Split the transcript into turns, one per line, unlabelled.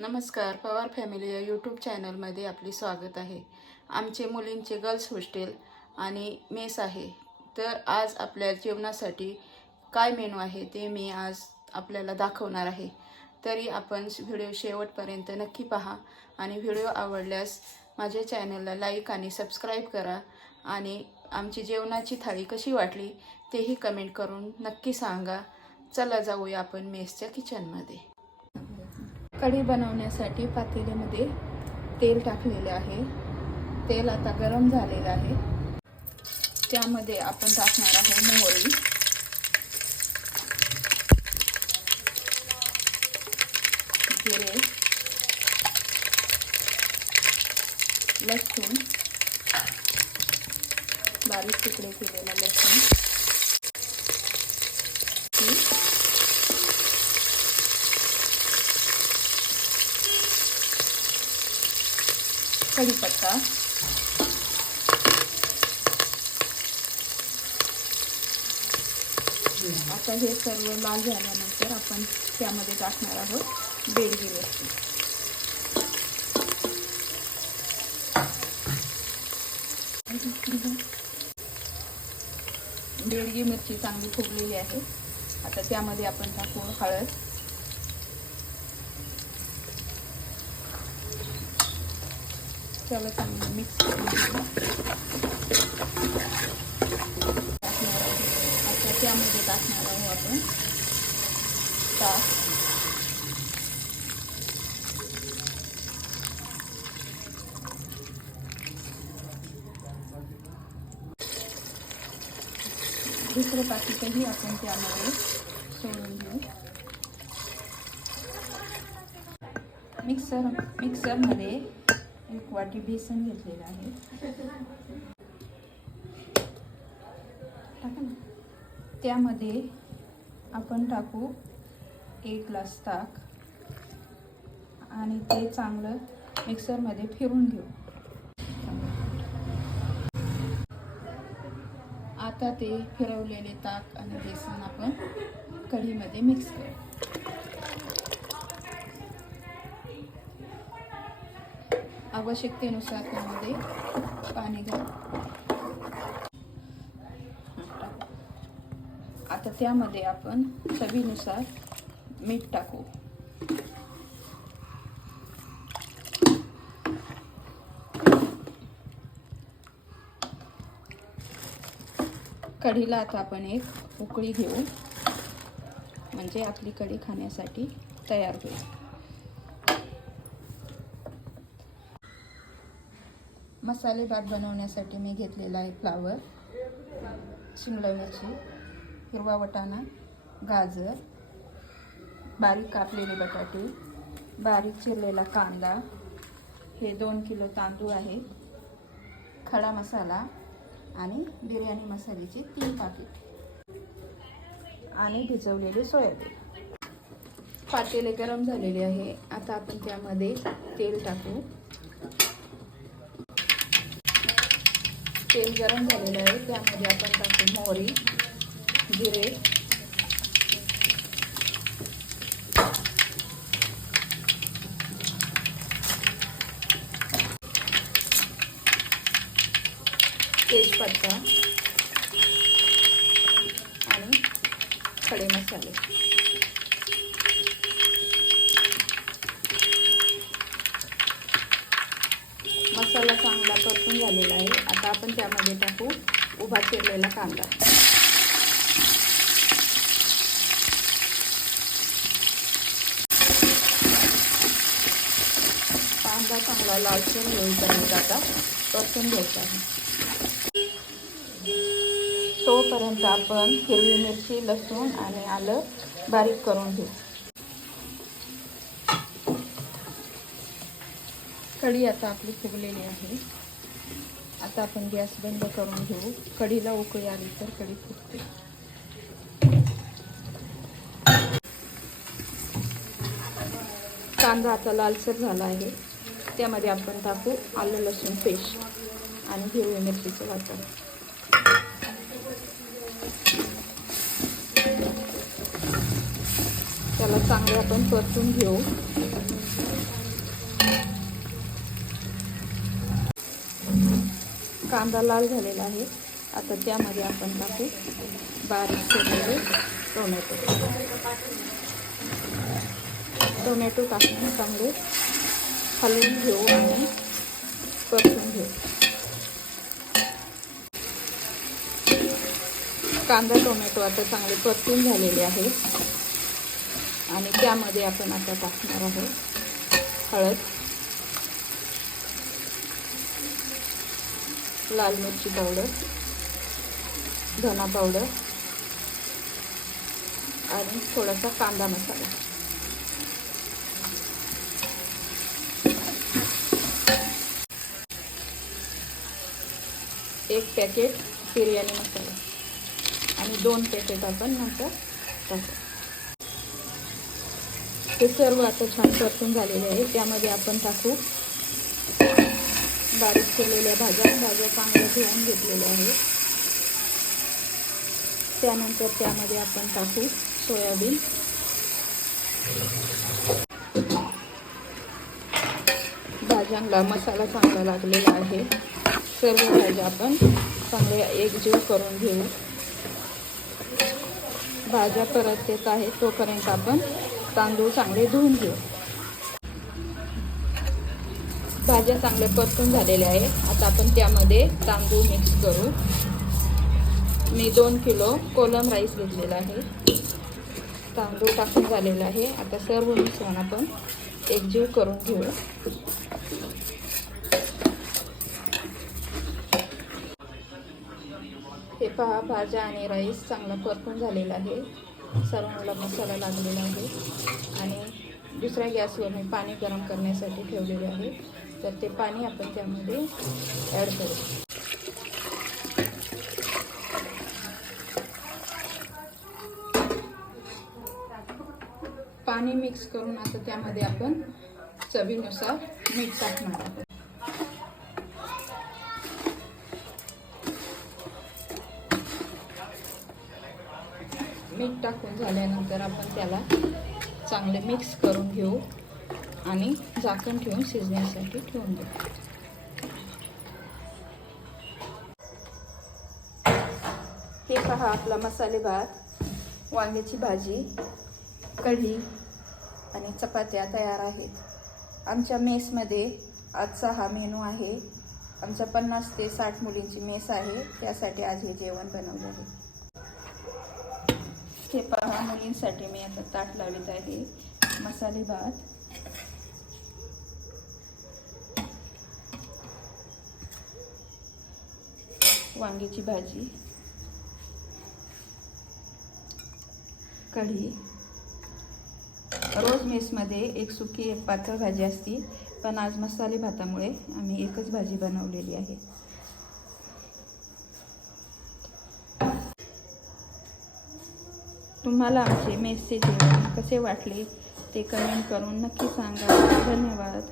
नमस्कार पवार फॅमिली या यूट्यूब चॅनलमध्ये आपले स्वागत आहे. आमचे मुलींचे गर्ल्स हॉस्टेल आणि मेस आहे. तर आज आपल्या जेवणासाठी काय मेनू आहे ते मी आज आपल्याला दाखवणार आहे. तरी आपण व्हिडिओ शेवटपर्यंत नक्की पहा आणि व्हिडिओ आवडल्यास माझ्या चॅनलला लाईक आणि सबस्क्राईब करा आणि आमची जेवणाची थाळी कशी वाटली तेही कमेंट करून नक्की सांगा. चला जाऊया आपण मेसच्या किचनमध्ये. कढी बनवण्यासाठी पातेल्यामध्ये तेल टाकलेले आहे. तेल आता गरम झालेलं आहे. त्यामध्ये आपण टाकणार आहे मोहरी. जिरे. लसूण. बारीक तुकडे केलेला लसूण. कढीपत्ता. आता हे सर्व लाल झाल्यानंतर आपण त्यामध्ये टाकणार आहोत बेडगी मिरची बेडगी मिरची चांगली फुगलेली आहे. आता त्यामध्ये आपण टाकू हळद. त्याला चांगलं मिक्स करून घेऊ. टाकणार आहे. आता त्यामध्ये टाकणार आहोत आपण ताक दुसरं पाकीटही आपण त्यामध्ये सोडून घेऊ मिक्सर मिक्सरमध्ये एक वाटी बेसन घेतलेलं आहे. टाका ना. त्यामध्ये आपण टाकू एक ग्लास ताक आणि ते चांगलं मिक्सरमध्ये फिरून घेऊ. आता ते फिरवलेले ताक आणि बेसन आपण कढीमध्ये मिक्स करू. आवश्यकतेनुसार त्यामध्ये पाणी घाल. आता त्यामध्ये आपण चवीनुसार मीठ टाकू. कढीला आता आपण एक उकळी घेऊ म्हणजे आपली कढी खाण्यासाठी तयार होईल. मसाले भात बनवण्यासाठी मी घेतलेला आहे फ्लावर शिमला मिरची हिरवा वटाणा गाजर बारीक कापलेले बटाटे बारीक चिरलेला कांदा हे दोन किलो तांदूळ आहे खडा मसाला आणि बिर्याणी मसाल्याचे तीन पाकिट. आणि भिजवलेले सोयाबीन. पातेले गरम झालेले आहे. आता आपण त्यामध्ये तेल टाकू. तेल गरम झालेलं आहे. त्यामध्ये आपण टाकू मोहरी जिरे. तेजपत्ता. आणि खडे मसाले. मसाला चांगला परतून झालेला आहे. आता आपण त्यामध्ये टाकू उभा चिरलेला कांदा. कांदा चांगला लालसर होईपर्यंत आता परतून घ्यायचा आहे. तोपर्यंत आपण हिरवी मिरची लसूण आणि आलं बारीक करून घेऊ. कढी आता आपली फुगलेली आहे. आता आपण गॅस बंद करून घेऊ. कढीला उकळी आली तर कढी फुगते. कांदा आता लालसर झाला आहे. त्यामध्ये आपण टाकू आलं लसूण पेस्ट आणि हिरवी मिरचीचं वाटण. त्याला चांगले आपण परतून घेऊ. कांदा लाल झालेला आहे. आता त्यामध्ये आपण टाकू बारीक केलेले टोमॅटो. टोमॅटो टाकून चांगले हलवून घेऊ आणि परतून घेऊ. कांदा टोमॅटो आता चांगले परतून झालेले आहे आणि त्यामध्ये आपण आता टाकणार आहोत हळद. लाल मिरची पावडर धना पावडर आणि थोडासा कांदा मसाला. एक पॅकेट बिर्याणी मसाला आणि दोन पॅकेट आपण नंतर टाकू ते सर्व आता छान परतून झालेले आहे. त्यामध्ये आपण टाकू बारीक केलेल्या भाज्या भाज्या चांगल्या धुवून घेतलेल्या आहेत. त्यानंतर त्यामध्ये आपण टाकू सोयाबीन. भाज्यांना मसाला चांगला लागलेला आहे. सर्व भाज्या आपण चांगल्या एकजीव करून घेऊ. भाज्या परत येत आहेत तोपर्यंत आपण तांदूळ चांगले धुवून घेऊ. भाज्या चांगल्या परतून झालेल्या आहे आता आपण त्यामध्ये तांदूळ मिक्स करू. मी दोन किलो कोलम राईस घेतलेला आहे. तांदूळ टाकून झालेला आहे. आता सर्व मिश्रण आपण एकजीव करून घेऊ. हे पहा भाज्या आणि राईस चांगला परतून झालेला आहे. सर्वांना मसाला लागलेला आहे. आणि दुसऱ्या गॅसवर मी पाणी गरम करण्यासाठी ठेवलेले आहे. तर ते पाणी आपण त्यामध्ये ॲड करू. पाणी मिक्स करून आता त्यामध्ये आपण चवीनुसार मीठ टाकणार आहोत. मीठ टाकून झाल्यानंतर आपण त्याला चांगले मिक्स करून घेऊ. आणि झाकण ठेवून शिजण्यासाठी ठेवून देऊ हे पहा आपला मसाले भात वांग्याची भाजी कढी आणि चपात्या तयार आहेत. आमच्या मेसमध्ये आजचा हा मेनू आहे. आमच्या पन्नास ते साठ मुलींची मेस आहे. त्यासाठी आज हे जेवण बनवलं आहे. हे पहा मुलींसाठी मी आता ताट लावित आहे. मसाले भात वांग्याची भाजी कढी. रोज मेसमध्ये एक सुकी एक पातळ भाजी असती पण आज मसाले भातामुळे आम्ही एकच भाजी बनवलेली आहे. तुम्हाला आमचे मेसचे जेवण कसे वाटले ते कमेंट करून नक्की सांगा. धन्यवाद.